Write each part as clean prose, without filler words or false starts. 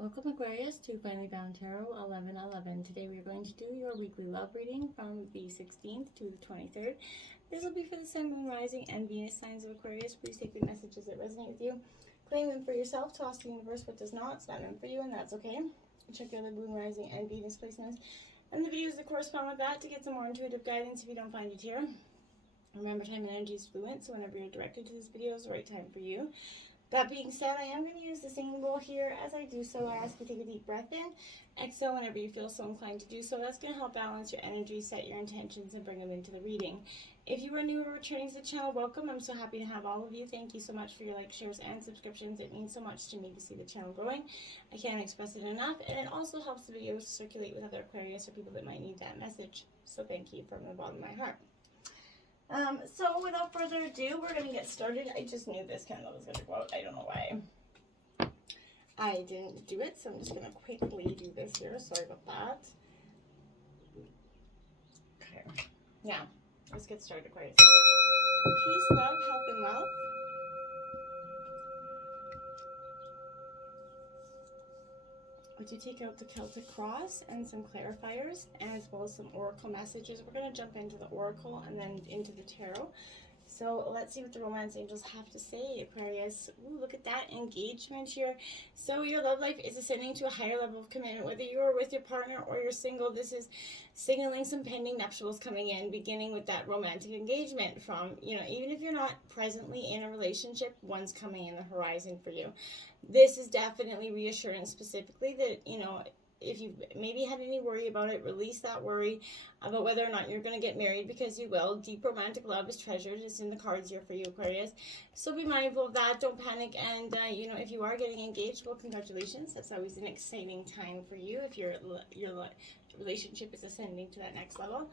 Welcome Aquarius to Finally Bound Tarot 11/11. Today we are going to do your weekly love reading from the 16th to the 23rd. This will be for the Sun, Moon, Rising, and Venus signs of Aquarius. Please take the messages that resonate with you. Claim them for yourself. Toss the universe what does not. It's not meant for you, and that's okay. Check your other Moon, Rising, and Venus placements and the videos that correspond with that to get some more intuitive guidance if you don't find it here. Remember, time and energy is fluent, so whenever you're directed to this video is the right time for you. That being said, I am going to use the same rule here. As I do so, I ask you to take a deep breath in. Exhale whenever you feel so inclined to do so. That's going to help balance your energy, set your intentions, and bring them into the reading. If you are new or returning to the channel, welcome. I'm so happy to have all of you. Thank you so much for your likes, shares, and subscriptions. It means so much to me to see the channel growing. I can't express it enough, and it also helps the videos circulate with other Aquarius or people that might need that message. So thank you from the bottom of my heart. So without further ado, we're going to get started. I just knew this candle was going to go out. I don't know why I didn't do it, so I'm just going to quickly do this here. Sorry about that. Okay. Now, let's get started, Aquarius. Peace, love, health, and wealth. To take out the Celtic cross and some clarifiers, and as well as some oracle messages. We're going to jump into the oracle and then into the tarot. So let's see what the romance angels have to say, Aquarius. Ooh, look at that engagement here. So your love life is ascending to a higher level of commitment. Whether you're with your partner or you're single, this is signaling some pending nuptials coming in, beginning with that romantic engagement from, even if you're not presently in a relationship, one's coming in the horizon for you. This is definitely reassurance specifically that, if you maybe had any worry about it, release that worry about whether or not you're going to get married, because you will. Deep romantic love is treasured. It's in the cards here for you, Aquarius. So be mindful of that. Don't panic. And, if you are getting engaged, well, congratulations. That's always an exciting time for you if your relationship is ascending to that next level.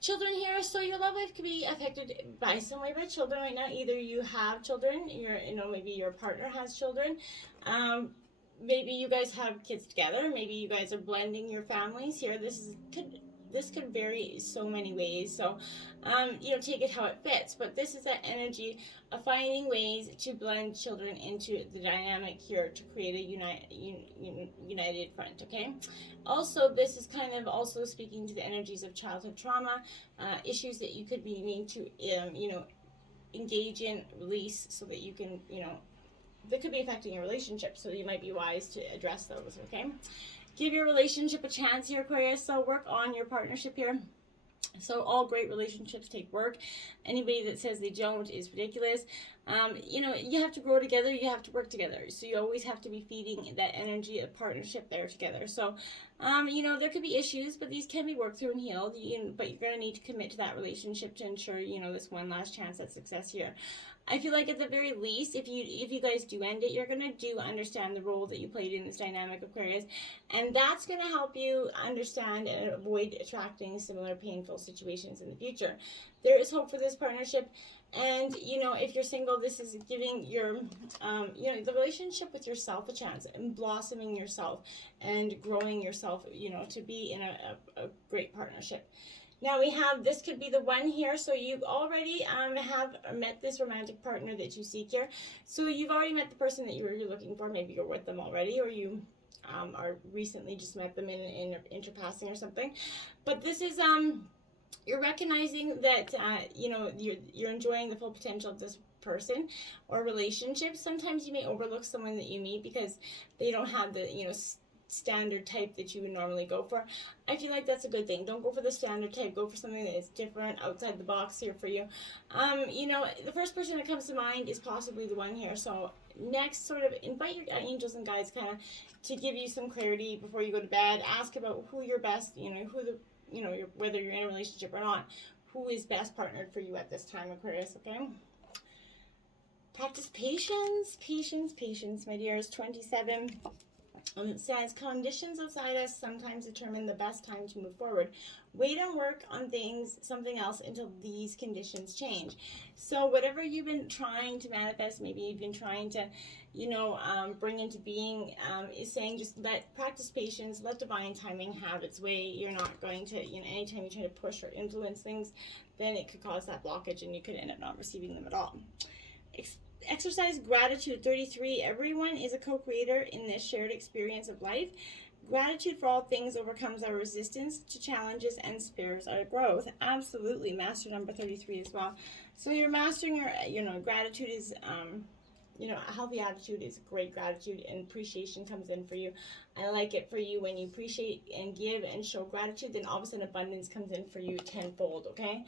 Children here, so your love life could be affected by some way by children right now. Either you have children, maybe your partner has children. Maybe you guys have kids together. Maybe you guys are blending your families here. This could vary so many ways. So, take it how it fits. But this is that energy of finding ways to blend children into the dynamic here to create a united front, okay? Also, this is kind of also speaking to the energies of childhood trauma, issues that you could be needing to, engage in, release, so that you can, that could be affecting your relationship, so you might be wise to address those, okay? Give your relationship a chance here, Aquarius. So work on your partnership here. So all great relationships take work. Anybody that says they don't is ridiculous. You have to grow together. You have to work together. So you always have to be feeding that energy of partnership there together. So, there could be issues, but these can be worked through and healed. But you're going to need to commit to that relationship to ensure, this one last chance at success here. I feel like at the very least, if you guys do end it, you're going to understand the role that you played in this dynamic, Aquarius. And that's going to help you understand and avoid attracting similar painful situations in the future. There is hope for this partnership. And, if you're single, this is giving your, the relationship with yourself a chance and blossoming yourself and growing yourself, to be in a great partnership. Now we have, this could be the one here. So you've already have met this romantic partner that you seek here. So you've already met the person that you're looking for. Maybe you're with them already, or you are recently just met them in interpassing or something. But this is, you're recognizing that, you're enjoying the full potential of this person or relationship. Sometimes you may overlook someone that you meet because they don't have the, standard type that you would normally go for. I feel like that's a good thing. Don't go for the standard type. Go for something that is different, outside the box here for you. The first person that comes to mind is possibly the one here. So next, sort of invite your angels and guides kind of to give you some clarity before you go to bed. Ask about who your best, whether you're in a relationship or not, who is best partnered for you at this time, Aquarius, okay? Practice patience, my dears. 27. It says, conditions outside us sometimes determine the best time to move forward. Wait and work on something else until these conditions change. So whatever you've been trying to manifest, maybe you've been trying to, bring into being, is saying just practice patience, let divine timing have its way. You're not going to, anytime you try to push or influence things, then it could cause that blockage and you could end up not receiving them at all. exercise gratitude. 33, everyone is a co-creator in this shared experience of life. Gratitude for all things overcomes our resistance to challenges and spurs our growth. Absolutely, master number 33 as well. So you're mastering your, gratitude is, a healthy attitude is great gratitude, and appreciation comes in for you. I like it for you when you appreciate and give and show gratitude, then all of a sudden abundance comes in for you tenfold, okay?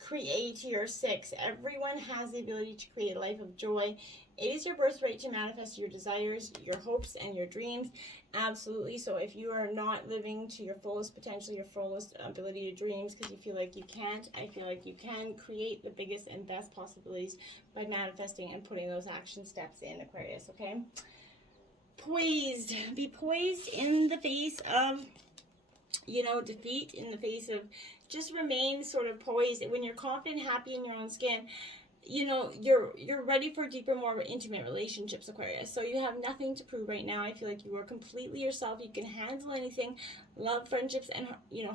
Creator 6. Everyone has the ability to create a life of joy. It is your birthright to manifest your desires, your hopes, and your dreams. Absolutely. So if you are not living to your fullest potential, your fullest ability to dreams, because you feel like you can't, I feel like you can create the biggest and best possibilities by manifesting and putting those action steps in, Aquarius, okay? Poised. Be poised in the face of, defeat, in the face of, just remain sort of poised. When you're confident, happy in your own skin, you're ready for deeper, more intimate relationships, Aquarius. So you have nothing to prove right now. I feel like you are completely yourself. You can handle anything. Love, friendships, and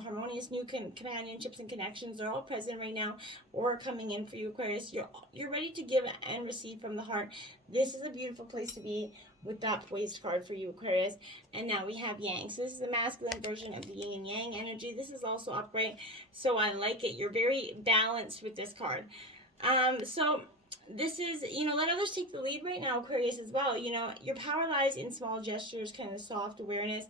harmonious new companionships and connections are all present right now or coming in for you, Aquarius. You're ready to give and receive from the heart. This is a beautiful place to be with that poised card for you, Aquarius. And now we have Yang. So this is the masculine version of the yin and yang energy. This is also upright, so I like it. You're very balanced with this card. So this is, let others take the lead right now, Aquarius, as well. Your power lies in small gestures, kind of soft awareness,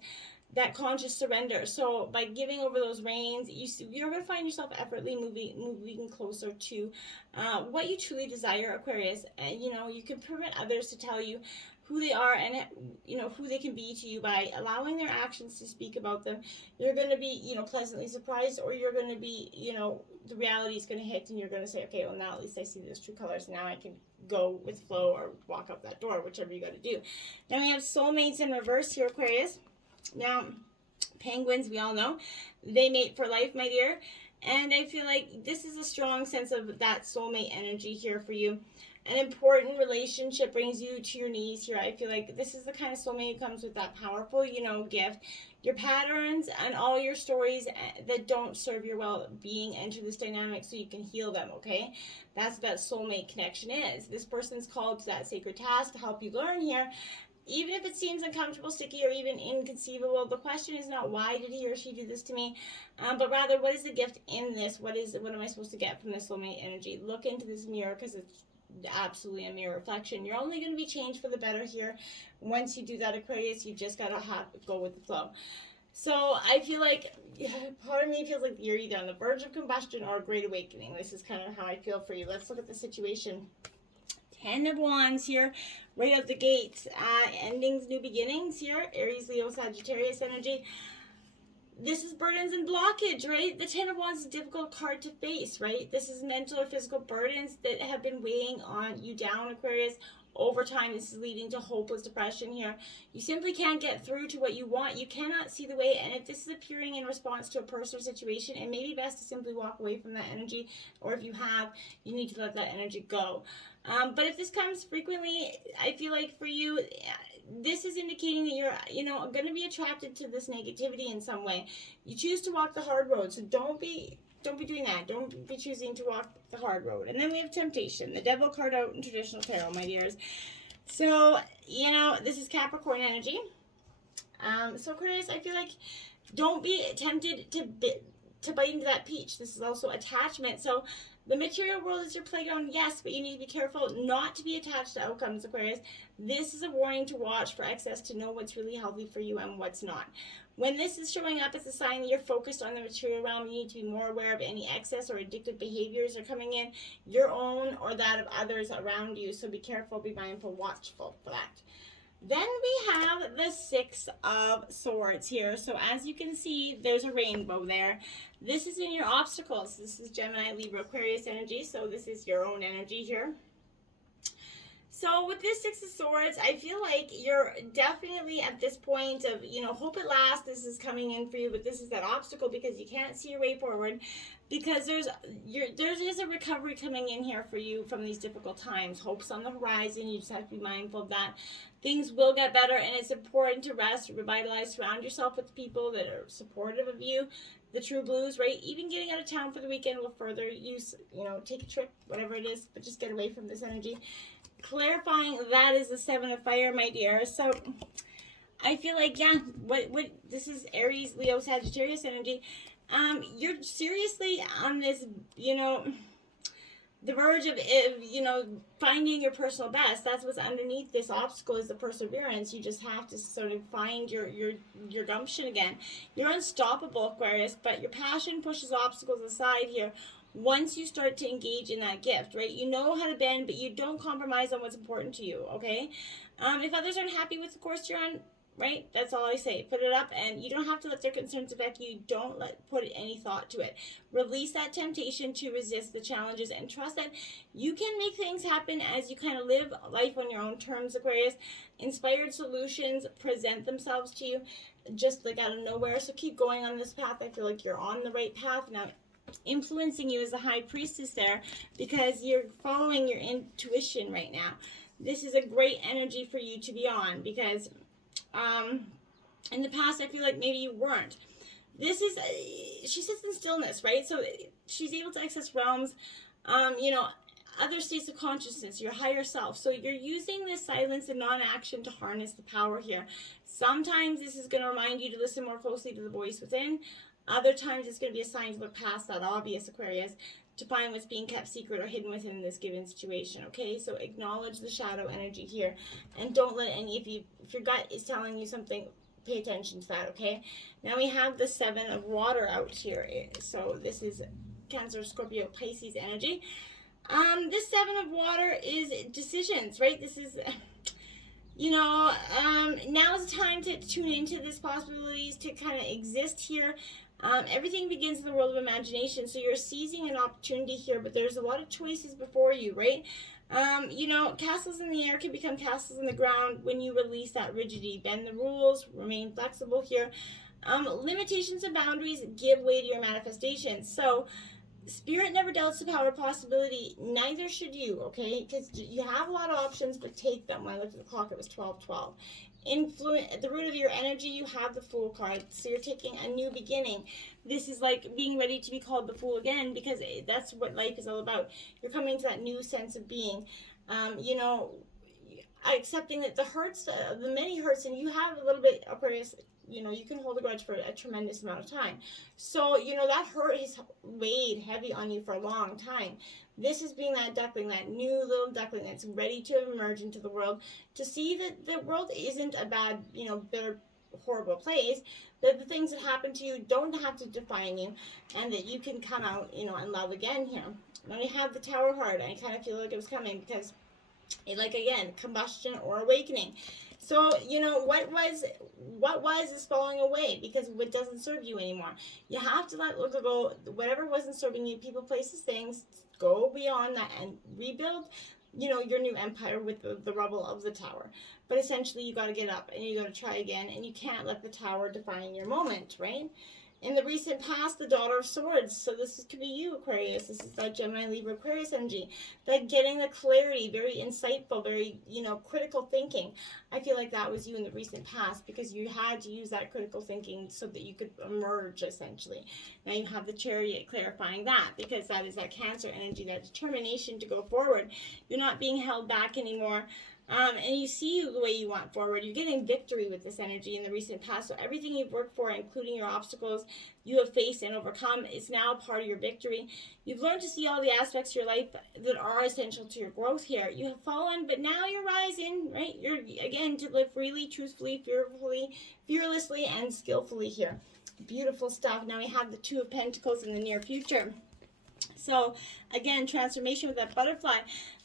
that conscious surrender. So by giving over those reins, you're going to find yourself effortlessly moving closer to what you truly desire, Aquarius. And, you can permit others to tell you who they are and who they can be to you by allowing their actions to speak about them. You're going to be pleasantly surprised, or you're going to be the reality is going to hit and you're going to say, okay, well, now at least I see those true colors. Now I can go with flow or walk up that door, whichever you got to do. Then we have soulmates in reverse here, Aquarius. Now penguins, we all know, they mate for life, my dear, and I feel like this is a strong sense of that soulmate energy here for you. An important relationship brings you to your knees here. I feel like this is the kind of soulmate who comes with that powerful, gift. Your patterns and all your stories that don't serve your well-being enter this dynamic so you can heal them, okay? That's what that soulmate connection is. This person's called to that sacred task to help you learn here. Even if it seems uncomfortable, sticky, or even inconceivable, the question is not why did he or she do this to me, but rather what is the gift in this? What am I supposed to get from this soulmate energy? Look into this mirror, because it's absolutely a mirror reflection. You're only going to be changed for the better here. Once you do that, Aquarius, you just got to go with the flow. So I feel like, part of me feels like you're either on the verge of combustion or a great awakening. This is kind of how I feel for you. Let's look at the situation. 10 of Wands here, right out the gates. Endings, new beginnings here. Aries, Leo, Sagittarius energy. This is burdens and blockage, right? The 10 of Wands is a difficult card to face, right? This is mental or physical burdens that have been weighing on you down, Aquarius. Over time, this is leading to hopeless depression here. You simply can't get through to what you want. You cannot see the way. And if this is appearing in response to a personal situation, it may be best to simply walk away from that energy. Or if you have, you need to let that energy go. But if this comes frequently, I feel like for you, this is indicating that you're, going to be attracted to this negativity in some way. You choose to walk the hard road. So don't be doing that. Don't be choosing to walk the hard road. And then we have temptation, the devil card out in traditional tarot, my dears. So, this is Capricorn energy. So Aquarius, I feel like don't be tempted to bite into that peach. This is also attachment. So the material world is your playground, yes, but you need to be careful not to be attached to outcomes, Aquarius. This is a warning to watch for excess, to know what's really healthy for you and what's not. When this is showing up, it's a sign that you're focused on the material realm. You need to be more aware of any excess or addictive behaviors are coming in, your own or that of others around you. So be careful, be mindful, watchful for that. Then we have the 6 of Swords here. So as you can see, there's a rainbow there. This is in your obstacles. This is Gemini, Libra, Aquarius energy. So this is your own energy here. So with this 6 of Swords, I feel like you're definitely at this point of, hope at last this is coming in for you, but this is that obstacle because you can't see your way forward, because there is a recovery coming in here for you from these difficult times. Hope's on the horizon. You just have to be mindful of that. Things will get better, and it's important to rest, revitalize, surround yourself with people that are supportive of you. The true blues, right? Even getting out of town for the weekend will further use, take a trip, whatever it is, but just get away from this energy. clarifying, that is the Seven of Fire, my dear. So I feel like, yeah, what this is Aries, Leo, Sagittarius energy. You're seriously on this, the verge of, finding your personal best. That's what's underneath this obstacle, is the perseverance. You just have to sort of find your gumption again. You're unstoppable, Aquarius, but your passion pushes obstacles aside here once you start to engage in that gift, right? You know how to bend, but you don't compromise on what's important to you, okay? If others aren't happy with the course you're on, right? That's all I say. Put it up, and you don't have to let their concerns affect you. Don't put any thought to it. Release that temptation to resist the challenges, and trust that you can make things happen as you kind of live life on your own terms, Aquarius. Inspired solutions present themselves to you just like out of nowhere. So keep going on this path. I feel like you're on the right path now. Influencing you as the High Priestess there, because you're following your intuition right now. This is a great energy for you to be on, because in the past, I feel like maybe you weren't. This is, she sits in stillness, right? So she's able to access realms, other states of consciousness, your higher self. So you're using this silence and non-action to harness the power here. Sometimes this is going to remind you to listen more closely to the voice within. Other times it's going to be a sign to look past that obvious, Aquarius, to find what's being kept secret or hidden within this given situation, okay? So acknowledge the shadow energy here, and don't let any, if your gut is telling you something, pay attention to that, okay? Now we have the Seven of Water out here. So this is Cancer, Scorpio, Pisces energy. This Seven of Water is decisions, right? This is, now is the time to tune into these possibilities to kind of exist here. Everything begins in the world of imagination, so you're seizing an opportunity here, but there's a lot of choices before you, right? Castles in the air can become castles in the ground when you release that rigidity. Bend the rules, remain flexible here. Limitations and boundaries give way to your manifestations. So Spirit never doubts the power of possibility, neither should you, okay? Because you have a lot of options, but take them. When I looked at the clock, it was 12:12. At the root of your energy, you have the Fool card, so you're taking a new beginning. This is like being ready to be called the Fool again, because that's what life is all about. You're coming to that new sense of being, accepting that the hurts, the many hurts, and you have a little bit, Aquarius, you can hold a grudge for a tremendous amount of time. So, that hurt has weighed heavy on you for a long time. This is being that duckling, that new little duckling that's ready to emerge into the world, to see that the world isn't a bad, bitter, horrible place, that the things that happen to you don't have to define you, and that you can come out, and love again here. When you have the Tower card, I kind of feel like it was coming, because again, combustion or awakening. So, what was is falling away, because what doesn't serve you anymore. You have to let go, whatever wasn't serving you, people, places, things, go beyond that and rebuild, your new empire with the rubble of the tower. But essentially, you got to get up and you got to try again, and you can't let the tower define your moment, right? In the recent past, the Daughter of Swords. So this could be you, Aquarius. This is that Gemini, Libra, Aquarius energy. That getting the clarity, very insightful, very, critical thinking. I feel like that was you in the recent past, because you had to use that critical thinking so that you could emerge, essentially. Now you have the Chariot clarifying that, because that is that Cancer energy, that determination to go forward. You're not being held back anymore. And you see the way you want forward. You're getting victory with this energy in the recent past. So everything you've worked for, including your obstacles you have faced and overcome, is now part of your victory. You've learned to see all the aspects of your life that are essential to your growth here. You have fallen, but now you're rising, right? You're, again, to live freely, truthfully, fearlessly, and skillfully here. Beautiful stuff. Now we have the Two of Pentacles in the near future. So, again, transformation with that butterfly.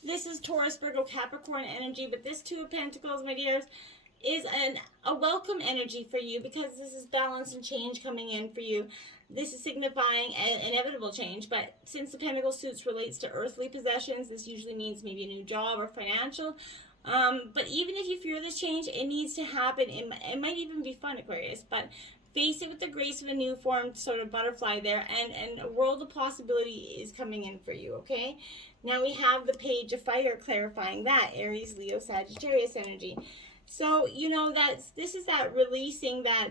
This is Taurus, Virgo, Capricorn energy, but this Two of Pentacles, my dears, is a welcome energy for you, because this is balance and change coming in for you. This is signifying an inevitable change, but since the Pentacle suits relates to earthly possessions, this usually means maybe a new job or financial. But even if you fear this change, it needs to happen. It might even be fun, Aquarius, but face it with the grace of a new formed sort of butterfly there, and a world of possibility is coming in for you, okay? Now we have the Page of Fire clarifying that, Aries, Leo, Sagittarius energy. So, this is that releasing that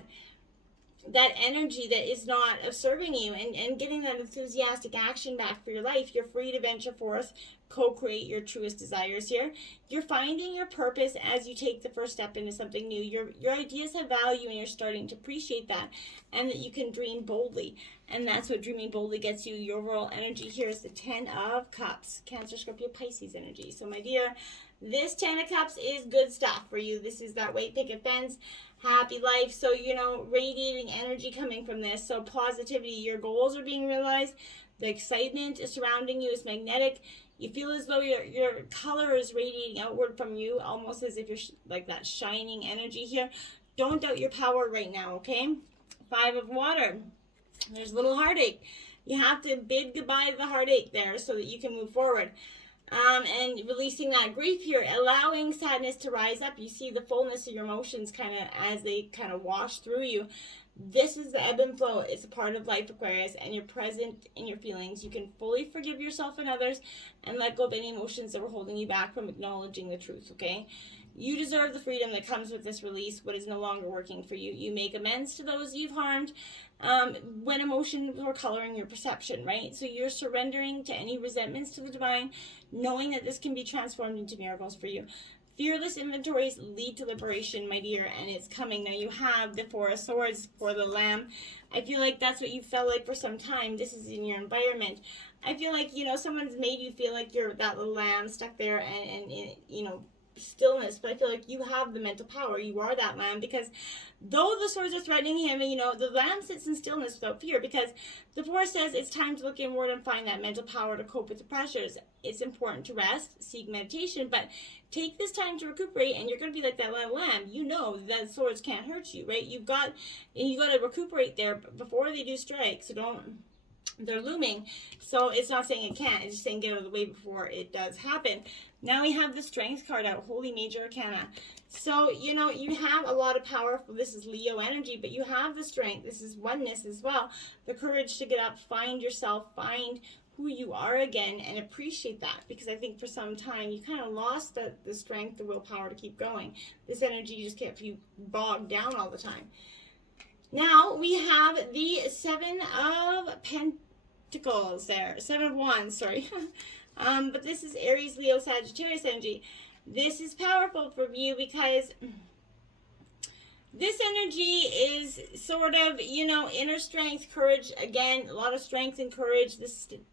that energy that is not serving you, and getting that enthusiastic action back for your life. You're free to venture forth, co-create your truest desires here. You're finding your purpose as you take the first step into something new. Your ideas have value, and you're starting to appreciate that, and that you can dream boldly. And that's what dreaming boldly gets you. Your overall energy here is the 10 of Cups, Cancer, Scorpio, Pisces energy. So my dear, this 10 of Cups is good stuff for you. This is that white picket fence, happy life. So, you know, radiating energy coming from this. So positivity, your goals are being realized. The excitement surrounding you is magnetic. You feel as though your color is radiating outward from you, almost as if you're like that shining energy here. Don't doubt your power right now, okay? 5 of Water. There's a little heartache. You have to bid goodbye to the heartache there so that you can move forward. And releasing that grief here, allowing sadness to rise up. You see the fullness of your emotions kind of as they kind of wash through you. This is the ebb and flow. It's a part of life, Aquarius, and you're present in your feelings. You can fully forgive yourself and others and let go of any emotions that were holding you back from acknowledging the truth, okay? You deserve the freedom that comes with this release, what is no longer working for you. You make amends to those you've harmed when emotions were coloring your perception, right? So you're surrendering to any resentments to the divine, knowing that this can be transformed into miracles for you. Fearless inventories lead to liberation, my dear, and it's coming. Now you have the 4 of Swords for the Lamb. I feel like that's what you felt like for some time. This is in your environment. I feel like, you know, someone's made you feel like you're that little lamb stuck there and you know, stillness, but I feel like you have the mental power. You are that lamb, because though the swords are threatening him, you know, the lamb sits in stillness without fear, because the 4 says it's time to look inward and find that mental power to cope with the pressures. It's important to rest, seek meditation, but take this time to recuperate, and you're going to be like that little lamb. You know that swords can't hurt you, right? You got to recuperate there before they do strike. So they're looming. So it's not saying it can't, it's just saying get out of the way before it does happen. Now we have the Strength card out, Holy Major Arcana. So, you know, you have a lot of power. This is Leo energy, but you have the strength. This is oneness as well. The courage to get up, find yourself, find who you are again, and appreciate that. Because I think for some time you kind of lost the strength, the willpower to keep going. This energy just kept you bogged down all the time. Now we have the 7 of Pentacles there. 7 of Wands, sorry. But this is Aries, Leo, Sagittarius energy. This is powerful for you because this energy is sort of, you know, inner strength, courage. Again, a lot of strength and courage.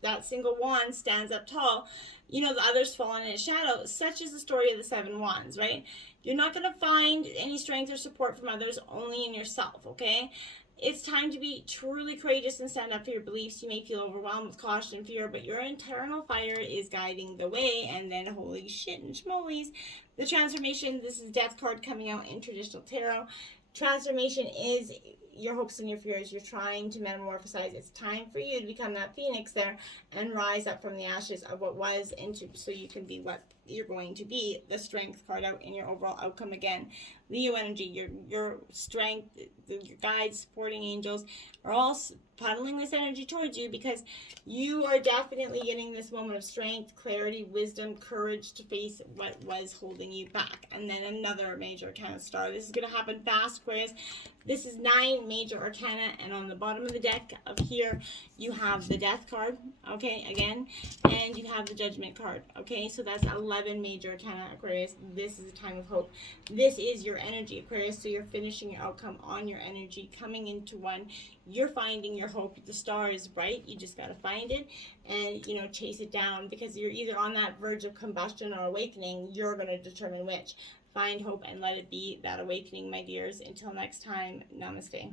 That single wand stands up tall. You know, the others fall in its shadow. Such is the story of the 7 wands, right? You're not going to find any strength or support from others, only in yourself, okay? It's time to be truly courageous and stand up for your beliefs. You may feel overwhelmed with caution and fear, but your internal fire is guiding the way. And then, holy shit and schmolies, the transformation. This is Death card coming out in traditional tarot. Transformation is your hopes and your fears. You're trying to metamorphosize. It's time for you to become that phoenix there and rise up from the ashes of what was into, so you can be what you're going to be. The Strength card out in your overall outcome again. Leo energy, your strength, your guides, supporting angels are all funneling this energy towards you, because you are definitely getting this moment of strength, clarity, wisdom, courage to face what was holding you back. And then another major arcana star. This is going to happen fast, Aquarius. This is 9 major arcana, and on the bottom of the deck of here, you have the Death card, okay, again, and you have the Judgment card, okay? So that's 11 major arcana, Aquarius. This is a time of hope. This is your energy, Aquarius, so you're finishing your outcome on your energy, coming into one. You're finding your hope. The star is bright. You just got to find it and, you know, chase it down, because you're either on that verge of combustion or awakening. You're going to determine which. Find hope and let it be that awakening, my dears. Until next time, namaste.